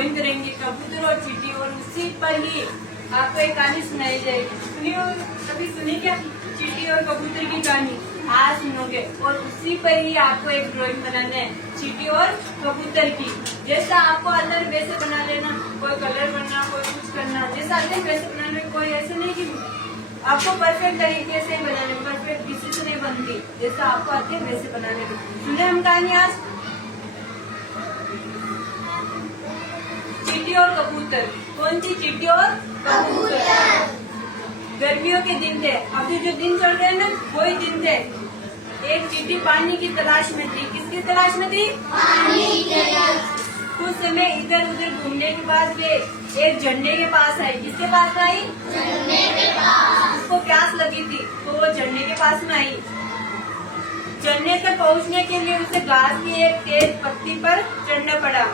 Drawing करेंगे कबूतर और चींटी, और उसी पर ही आपको एक कहानी सुनाई जाएगी। सुनिए, कभी सुनी क्या चींटी और कबूतर की कहानी? आज सुनोगे। और उसी पर ही आपको एक ड्राइंग बनाना है चींटी और कबूतर की। जैसा आपको अंदर वैसे बना लेना, कोई कलर करना, कोई कुछ करना, जैसा अंदर वैसे बनाना। कोई ऐसे नहीं कि आपको परफेक्ट तरीके से बनाने, परफेक्ट किसी से नहीं बनती, जैसा आपको आते है वैसे बनाने। सुने हम कहानी आज चींटी और कबूतर। कौन सी? चींटी और कबूतर। गर्मियों के दिन थे, अभी जो दिन चल रहे हैं ना वही दिन थे। एक चींटी पानी की तलाश में थी। किसकी तलाश में थी? पानी की। कुछ समय इधर उधर घूमने के बाद वे एक झरने के पास आई। किसके पास आई? झरने के पास। उसको प्यास लगी थी तो वो झरने के पास में आई। झरने तक पहुंचने के लिए उसे घास की एक तेज पत्ती पर चढ़ना पड़ा।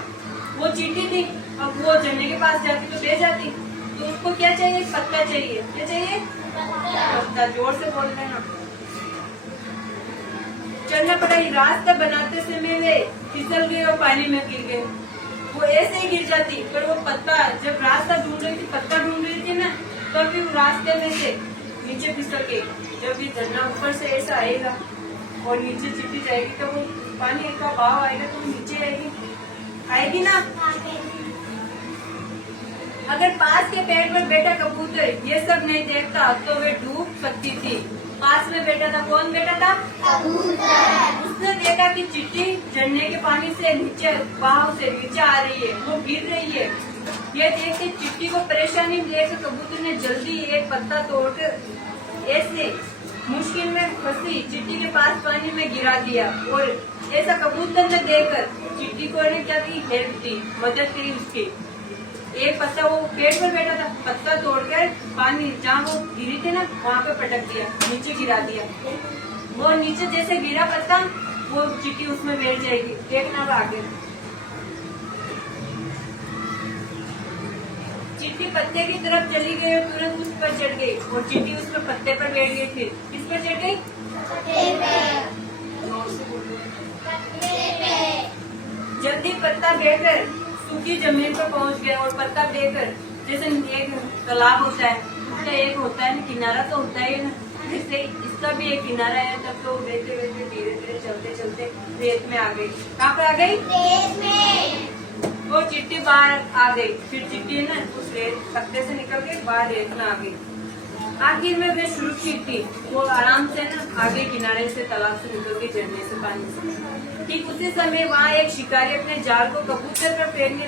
वो चींटी थी, अब वो झरने के पास जाती तो बह जाती। तो उसको क्या चाहिए? पत्ता चाहिए। क्या चाहिए? पत्ता। जोर से बोल देना। चढ़ना पड़ा। रास्ता बनाते समय वे फिसल गए और पानी में गिर गए। वो ऐसे ही गिर जाती, पर वो पत्ता, जब रास्ता ढूंढ रही थी, पत्ता ढूंढ रही थी ना, तभी वो रास्ते में से नीचे फिसल गई। जब ये झरना ऊपर से ऐसा आएगा और नीचे चींटी जाएगी तो वो पानी का बहाव आएगा तो नीचे आएगी ना। अगर पास के पेड़ पर बैठा कबूतर ये सब नहीं देखता तो वे डूब सकती थी। पास में बैठा था, कौन बैठा था? कबूतर। उसने देखा कि चींटी झरने के पानी से नीचे, बहाव से नीचे आ रही है, वो गिर रही है। ये देख के चींटी को परेशानी देख कबूतर ने जल्दी एक पत्ता तोड़कर ऐसे मुश्किल में फंसी चींटी के पास पानी में गिरा दिया। और ऐसा कबूतर ने देखकर चींटी को ने क्या की? हेल्प दी, मदद करी उसकी। एक पत्ता, वो पेड़ पर बैठा था, पत्ता तोड़कर पानी जहाँ वो गिरी थी ना वहाँ पे पटक दिया, नीचे गिरा दिया। वो नीचे जैसे गिरा पत्ता, वो चींटी उसमें बैठ जाएगी। देखना अब आगे। चींटी पत्ते की तरफ चली गई और तुरंत उस पर चढ़ गई और चींटी उस पर पत्ते पर बैठ गई। फिर किस पर चढ़ गई? जल्दी पत्ता बेकर सूखी जमीन पर पहुंच गया और पत्ता बेकर, जैसे एक तालाब होता है, उसका एक होता है ना किनारा, तो होता है ना, जैसे इसका भी एक किनारा है। तब तो बहते बहते धीरे धीरे चलते चलते रेत में आ गई। कहाँ पे आ गई? रेत में। वो चींटी बाहर आ गई। फिर चींटी ना उस रेत पत्ते से निकल के बाहर रेत में आ गई। आखिर में वे सुरक्षित थी। वो आराम से ना आगे किनारे से तालाब से निकल के झरने से पानी से। ठीक उसी समय वहाँ एक शिकारी अपने जाल को कबूतर पर फेरने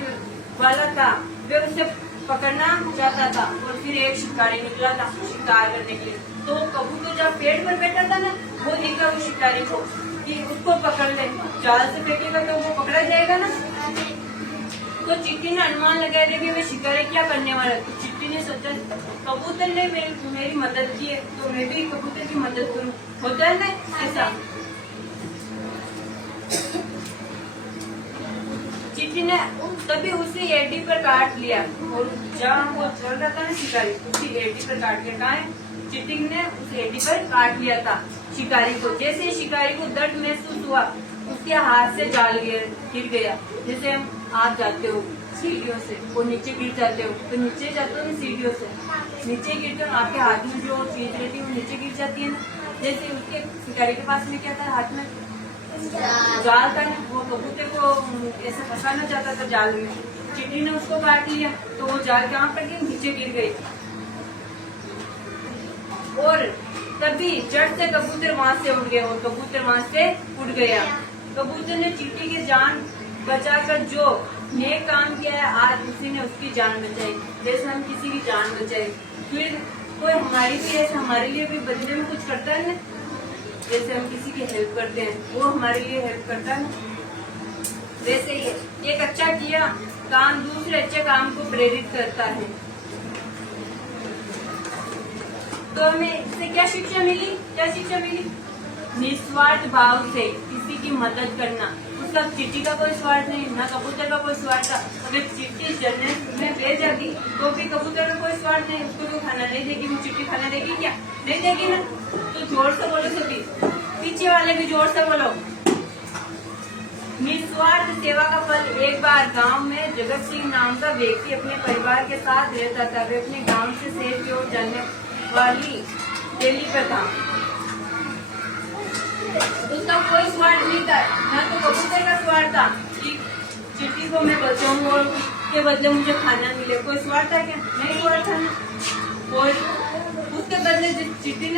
वाला था। वे उसे पकड़ना चाहता था और फिर एक शिकारी निकला था शिकार करने के लिए। तो कबूतर जब पेड़ पर बैठा था ना, वो निकला उस शिकारी को कि उसको पकड़ ले। जाल से फेंकेगा तो वो पकड़ा जाएगा ना। तो चींटी ने अनुमान लगाया था कि वे शिकारी क्या करने वाला है। तो चींटी ने सोचा कबूतर ने मेरी मदद की है तो मैं भी कबूतर की मदद करूँ। होता है ना ऐसा। चींटी ने तभी उसी एडी पर काट लिया और जहाँ वो चल रहा था ना शिकारी, उसी एडी पर काट लिया। कहाँ है? चींटी ने उस एडी पर काट लिया था शिकारी को। जैसे ही शिकारी को दर्द महसूस हुआ, उसके हाथ से जाल गिर गया। जैसे आप जाते हो सीढ़ियों से और नीचे गिर जाते हो, तो नीचे जाते हो ना सीढ़ियों से नीचे गिरते हो, आपके हाथ में जो चीज रहती है वो नीचे गिर जाती है ना। जैसे उसके शिकारी के पास में क्या था? हाथ में जाल था। वो कबूतर को ऐसे फंसाना चाहता था जाल में। चींटी ने उसको काट लिया तो वो जाल कहाँ पर गई? नीचे गिर गई। और तभी जड़ से कबूतर वहाँ से उड़ गया और कबूतर वहाँ से उड़ गया। कबूतर ने चींटी की जान बचाकर जो नेक काम किया है, आज उसी ने उसकी जान बचाई। जैसे हम किसी की जान बचाए, फिर कोई हमारी भी ऐसे हमारे लिए भी बदले में कुछ करता है ना। जैसे हम किसी की हेल्प करते हैं, वो हमारे लिए हेल्प करता है ना। वैसे ही एक अच्छा किया काम दूसरे अच्छे काम को प्रेरित करता है। तो हमें इससे क्या शिक्षा मिली? क्या शिक्षा मिली? निस्वार्थ भाव से किसी की मदद करना। उसका चींटी का कोई स्वार्थ नहीं, ना कबूतर का कोई स्वार्थ था। अगर चींटी जन्नत में बह जाती तो भी कबूतर का कोई स्वार्थ नहीं, उसको तो खाना नहीं देगी। वो चींटी खाना देगी क्या? नहीं देगी ना। तो जोर से बोलो सभी, पीछे वाले भी जोर से बोलो। निस्वार्थ सेवा का फल। एक बार गांव में जगत सिंह नाम का व्यक्ति अपने परिवार के साथ रहता था। वे अपने गांव से शहर की ओर जाने वाली रैली पर था। उसका कोई स्वार्थ नहीं था, न तो कबूतर का स्वार्थ था कि चिट्टी को मैं बचाऊं और उसके बदले मुझे खाना मिले। कोई स्वार्थ था क्या? नहीं स्वार्थ था ना। और उसके बदले चिट्टी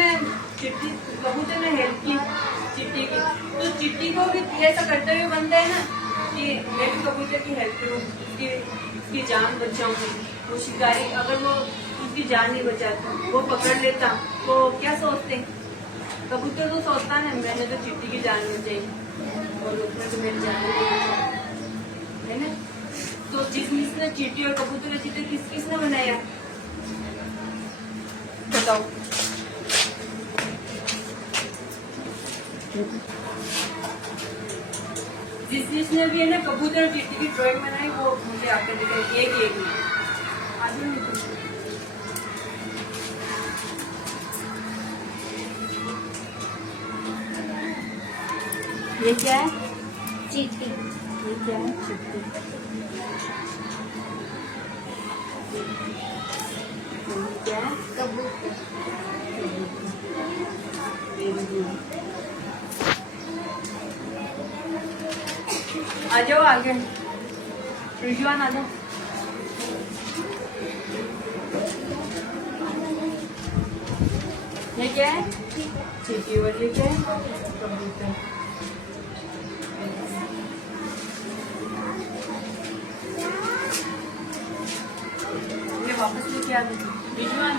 कबूतर ने हेल्प की चिट्टी की, तो चिट्टी को भी ऐसा कर्तव्य बनता है ना कि मैं भी कबूतर की हेल्प करूँ, उसकी जान बचाऊँ। वो शिकारी अगर वो उसकी जान नहीं बचाता, वो पकड़ लेता, तो क्या सोचते? कबूतर तो सोचता ना मैंने तो चिट्टी की जान बचाई और उसमें तो मेरी जान है ना। तो जिसने चिट्टी और कबूतर की चिट्टी किसने बनाया बताओ? जिसने भी है ना कबूतर और चिट्टी की ड्राइंग बनाई वो मुझे आकर दिखाई। एक ये क्या है? चींटी। ये क्या है? चिट्टी। ये क्या है? कबूतर। आ जाओ आगे, रिजवान आ जाओ। ये क्या है? चींटी। और ये क्या है? कबूतर। ये वापस लेके आ गए। रिजवान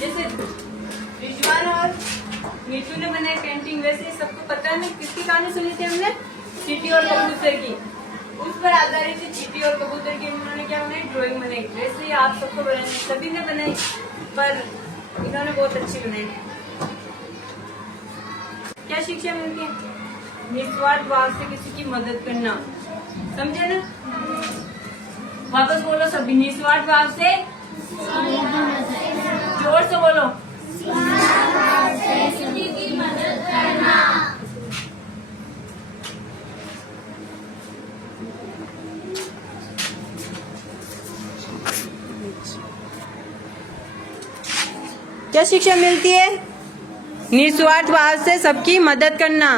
जैसे रिजवान और नीतू ने बनाई पेंटिंग, वैसे सबको पता है ना किसकी कहानी सुनी थी हमने? चींटी और कबूतर की। उस पर आधारित थी चींटी और कबूतर की। उन्होंने क्या बनाई? ड्राइंग बनाई। वैसे ही आप सबको बनाई, सभी ने बनाई, पर इन्होंने बहुत अच्छी बनाई। क्या शिक्षा मिलती है? निस्वार्थ भाव से किसी की मदद करना, समझे ना? वापस बोलो सभी, निस्वार्थ भाव से, जोर से बोलो, किसी की मदद करना। क्या शिक्षा मिलती है? निस्वार्थ भाव से सबकी मदद करना।